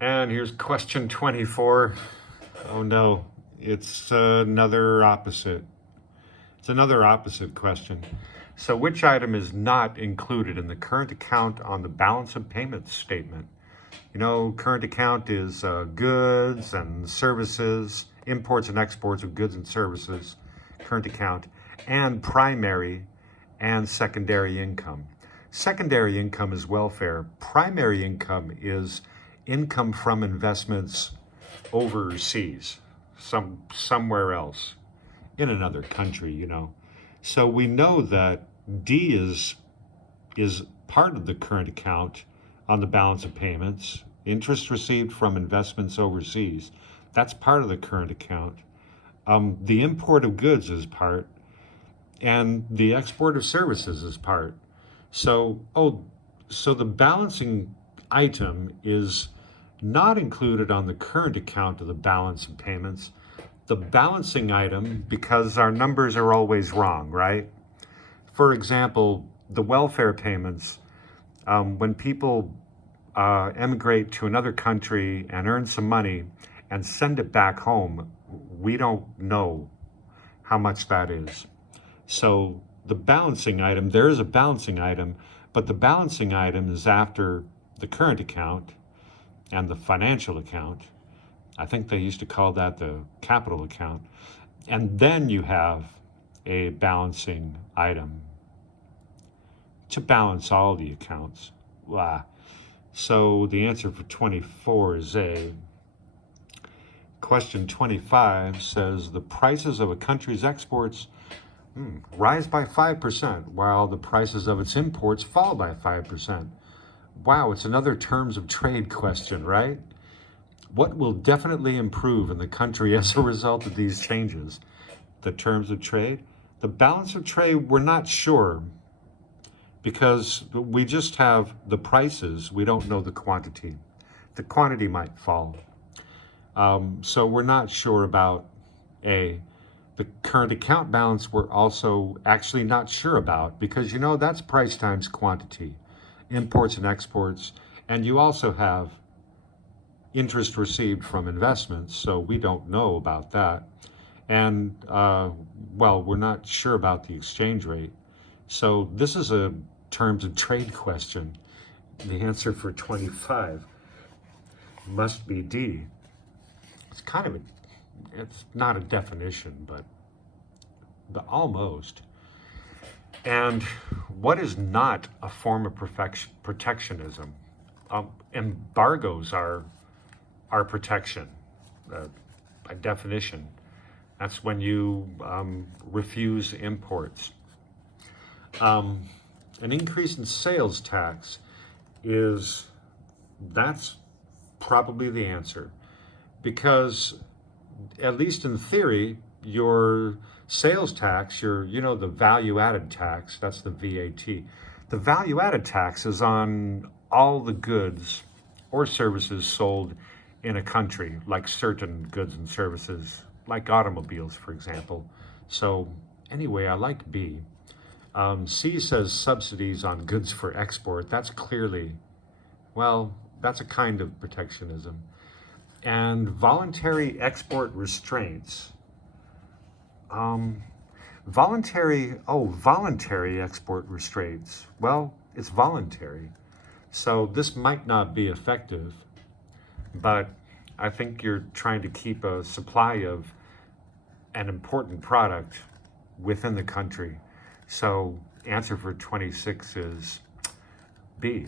And here's question 24. Oh no, it's another opposite. It's another opposite question. So which item is not included in the current account on the balance of payments statement? You know, current account is goods and services, imports and exports of goods and services, current account, and primary and secondary income. Secondary income is welfare. Primary income is income from investments overseas, somewhere else, in another country, you know. So we know that D is part of the current account on the balance of payments. Interest received from investments overseas, that's part of the current account. The import of goods is part, and the export of services is part. So, so the balancing item is not included on the current account of the balance of payments. The balancing item, because our numbers are always wrong, right? For example, the welfare payments, when people emigrate to another country and earn some money and send it back home, we don't know how much that is. So the balancing item, there is a balancing item, but the balancing item is after the current account and the financial account. I think they used to call that the capital account. And then you have a balancing item to balance all the accounts. So the answer for 24 is A. Question 25 says the prices of a country's exports rise by 5%, while the prices of its imports fall by 5%. Wow, it's another terms of trade question, right? What will definitely improve in the country as a result of these changes? The terms of trade? The balance of trade, we're not sure, because we just have the prices, we don't know the quantity. The quantity might fall. So we're not sure about A. The current account balance we're also actually not sure about, because you know that's price times quantity, imports and exports, and you also have interest received from investments, so we don't know about that. And well, we're not sure about the exchange rate. So this is a terms of trade question. The answer for 25 must be D. It's kind of it's not a definition, but almost. And what is not a form of protectionism? Embargoes are protection, by definition. That's when you refuse imports. An increase in sales tax that's probably the answer, because at least in theory, your sales tax, the value-added tax, that's the VAT. The value-added tax is on all the goods or services sold in a country, like certain goods and services, like automobiles, for example. So anyway, I like B. C says subsidies on goods for export. That's clearly, well, that's a kind of protectionism. And voluntary export restraints. Voluntary export restraints. Well, it's voluntary. So this might not be effective, but I think you're trying to keep a supply of an important product within the country. So answer for 26 is B.